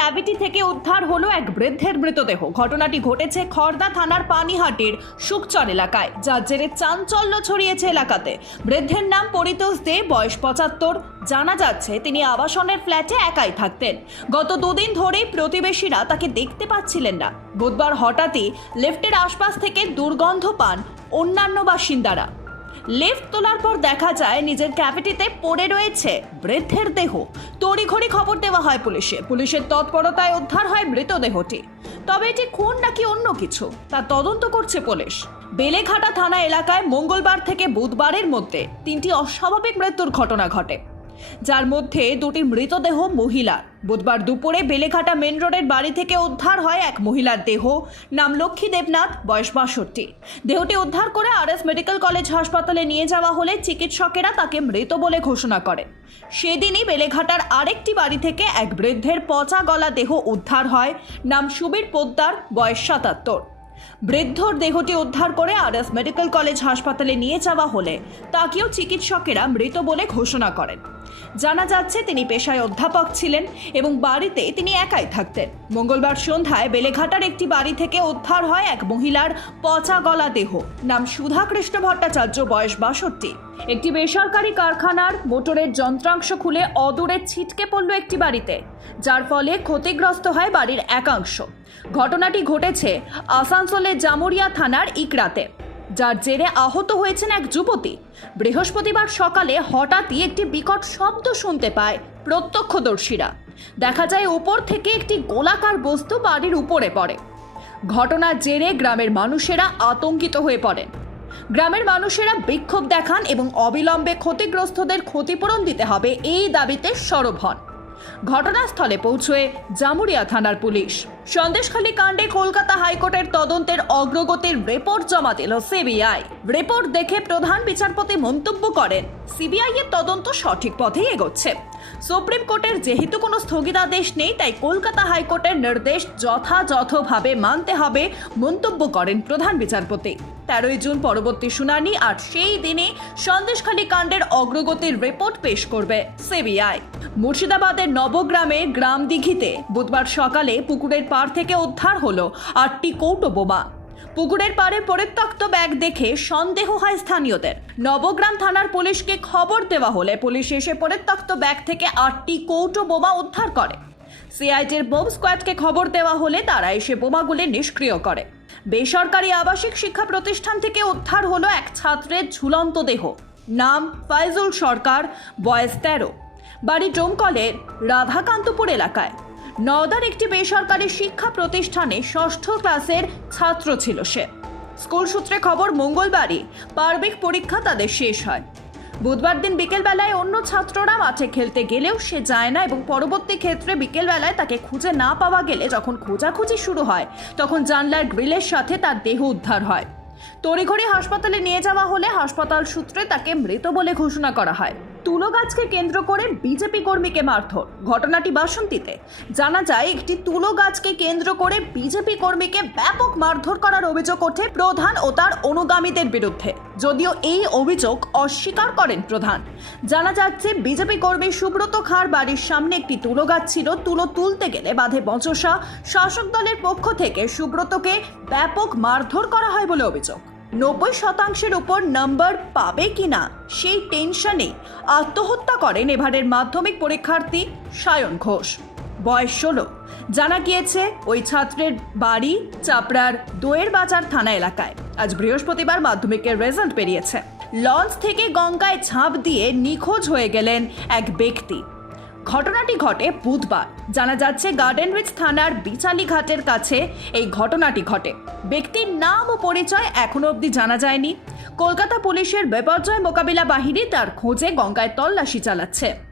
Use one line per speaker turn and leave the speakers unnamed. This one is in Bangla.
ক্যাভিটি থেকে উদ্ধার হলো এক বৃদ্ধের মৃতদেহ। ঘটনাটি ঘটেছে খর্দা থানার পানিহাটির সুকচর এলাকায়, যার জেরে চাঞ্চল্য ছড়িয়েছে এলাকাতে। বৃদ্ধের নাম পরিতোষ দে, বয়স পঁচাত্তর। জানা যাচ্ছে, তিনি আবাসনের ফ্ল্যাটে একাই থাকতেন। গত দুদিন ধরেই প্রতিবেশীরা তাকে দেখতে পাচ্ছিলেন না। বুধবার হঠাৎই লিফটের আশপাশ থেকে দুর্গন্ধ পান অন্যান্য বাসিন্দারা। লিফট তোলার পর দেখা যায় নিজের ক্যাভিটিতে পড়ে রয়েছে বৃদ্ধের দেহ। তড়িঘড়ি খবর দেওয়া হয় পুলিশে। পুলিশের তৎপরতায় উদ্ধার হয় মৃতদেহটি। তবে এটি খুন নাকি অন্য কিছু? তা তদন্ত করছে পুলিশ। বেলেঘাটা থানা এলাকায় মঙ্গলবার থেকে বুধবারের মধ্যে তিনটি অস্বাভাবিক মৃত্যুর ঘটনা ঘটে। যার মধ্যে দুটি মৃতদেহ মহিলার। বুধবার দুপুরে বেলেঘাটা মেন রোডের বাড়ি থেকে উদ্ধার হয় এক মহিলার দেহ। নাম লক্ষ্মী দেবনাথ, বয়স বাষট্টি। দেহটি উদ্ধার করে আরএস মেডিকেল কলেজ হাসপাতালে নিয়ে যাওয়া হলে চিকিৎসকেরা তাকে মৃত বলে ঘোষণা করেন। সেদিনই বেলেঘাটার আরেকটি বাড়ি থেকে এক বৃদ্ধের পচা গলা দেহ উদ্ধার হয়। নাম সুবীর পোদ্দার, বয়স সাতাত্তর। বৃদ্ধর দেহটি উদ্ধার করে আরএস মেডিকেল কলেজ হাসপাতালে নিয়ে যাওয়া হলে তাকেও চিকিৎসকেরা মৃত বলে ঘোষণা করেন। জানা যাচ্ছে তিনি পেশায় অধ্যাপক ছিলেন এবং বাড়িতে তিনি একাই থাকতেন। মঙ্গলবার সন্ধ্যায় বেলেঘাটার একটি বাড়ি থেকে উদ্ধার হয় এক মহিলার পচা গলা দেহ। নাম সুধা কৃষ্ণ ভট্টাচার্য, বয়স বাষট্টি। একটি বেসরকারি কারখানার মোটরের যন্ত্রাংশ খুলে অদূরে ছিটকে পড়ল একটি বাড়িতে, যার ফলে ক্ষতিগ্রস্ত হয় বাড়ির একাংশ। ঘটনাটি ঘটেছে আসানসোলের জামুরিয়া থানার ইকরাতে যার জেরে আহত হয়েছেন এক যুবতী। বৃহস্পতিবার সকালে হঠাৎই একটি বিকট শব্দ শুনতে পায় প্রত্যক্ষদর্শীরা। দেখা যায় উপর থেকে একটি গোলাকার বস্তু বাড়ির উপরে পড়ে। ঘটনার জেরে গ্রামের মানুষেরা আতঙ্কিত হয়ে পড়েন। গ্রামের মানুষেরা বিক্ষোভ দেখান এবং অবিলম্বে ক্ষতিগ্রস্তদের ক্ষতিপূরণ দিতে হবে এই দাবিতে সরব হন। ঘটনাস্থলে পৌঁছয়ে জামুরিয়া থানার পুলিশ। সন্দেশখালী কাণ্ডে কলকাতা হাইকোর্টের তদন্তের অগ্রগতির রিপোর্ট জমা দিল সিবিআই। রিপোর্ট দেখে প্রধান বিচারপতি মন্তব্য করেন, সিবিআই এর তদন্ত সঠিক পথেই এগোচ্ছে। সুপ্রিম কোর্টের যেহেতু কোনো স্থগিতাদেশ নেই, তাই কলকাতা হাইকোর্টের নির্দেশ যথাযথভাবে মানতে হবে মন্তব্য করেন প্রধান বিচারপতি। তেরোই জুন পরবর্তী শুনানি আর সেই দিনে সন্দেশখালী কাণ্ডের অগ্রগতির রিপোর্ট পেশ করবে সিবিআই। মুর্শিদাবাদের নবগ্রামে গ্রাম দিঘিতে বুধবার সকালে পুকুরের পাড় থেকে উদ্ধার হলো আটটি কৌটো বোমা। পুকুরের পাড়ে পরিত্যক্ত ব্যাগ দেখে সন্দেহ হয় স্থানীয়দের। নবগ্রাম থানার পুলিশকে খবর দেওয়া হলে পুলিশ এসে পরিত্যক্ত ব্যাগ থেকে আটটি কৌটো বোমা উদ্ধার করে। সিআইটির বোম স্কোয়াডকে খবর দেওয়া হলে তারা এসে বোমাগুলি নিষ্ক্রিয় করে। বেসরকারি আবাসিক শিক্ষা প্রতিষ্ঠান থেকে উদ্ধার হলো এক ছাত্রের ঝুলন্ত দেহ। নাম ফাইজুল সরকার, বয়স তেরো। বাড়ি ডোমকলের, রাধাকান্তপুর এলাকায়। নওদার একটি বেসরকারি শিক্ষা প্রতিষ্ঠানে ষষ্ঠ ক্লাসের ছাত্র ছিল সে। স্কুল সূত্রে খবর, মঙ্গলবারই পার্বিক পরীক্ষা তাদের শেষ হয়। বুধবার দিন বিকেলবেলায় অন্য ছাত্ররা মাঠে খেলতে গেলেও সে যায় না এবং পরবর্তী ক্ষেত্রে বিকেলবেলায় তাকে খুঁজে না পাওয়া গেলে যখন খোঁজাখুঁজি শুরু হয়, তখন জানলার গ্রিলের সাথে তার দেহ উদ্ধার হয়। তড়িঘড়ি হাসপাতালে নিয়ে যাওয়া হলে হাসপাতাল সূত্রে তাকে মৃত বলে ঘোষণা করা হয়। তুলো গাছকে কেন্দ্র করে বিজেপি কর্মীকে মারধর। ঘটনাটি বাসন্তীতে। জানা যায়, একটি তুলো গাছকে কেন্দ্র করে বিজেপি কর্মীকে ব্যাপক মারধর করার অভিযোগ ওঠে প্রধান ও তার অনুগামীদের বিরুদ্ধে। যদিও এই অভিযোগ অস্বীকার করেন প্রধান। জানা যাচ্ছে, বিজেপি কর্মী সুব্রত খাঁর বাড়ির সামনে একটি তুলো গাছ ছিল। তুলো তুলতে গেলে বাঁধে বচসা। শাসক দলের পক্ষ থেকে সুব্রতকে ব্যাপক মারধর করা হয় বলে অভিযোগ। নব্বই শতাংশের উপর নাম্বার পাবে কিনা সেই টেনশনে আত্মহত্যা করেন এবারের মাধ্যমিক পরীক্ষার্থী সায়ন ঘোষ। বয়স ষোলো। জানা গিয়েছে, ওই ছাত্রের বাড়ি চাপড়ার দোয়ের বাজার থানা এলাকায়। আজ বৃহস্পতিবার মাধ্যমিকের রেজাল্ট বেরিয়েছে। লঞ্চ থেকে গঙ্গায় ঝাঁপ দিয়ে নিখোঁজ হয়ে গেলেন এক ব্যক্তি। ঘটনাটি ঘটে বুধবার। জানা যাচ্ছে গার্ডেন রিচ থানার বিচালি ঘাটের কাছে এই ঘটনাটি ঘটে। ব্যক্তির নাম ও পরিচয় এখনও অবধি জানা যায়নি। কলকাতা পুলিশের বিপর্যয় মোকাবিলা বাহিনী তার খোঁজে গঙ্গায় তল্লাশি চালাচ্ছে।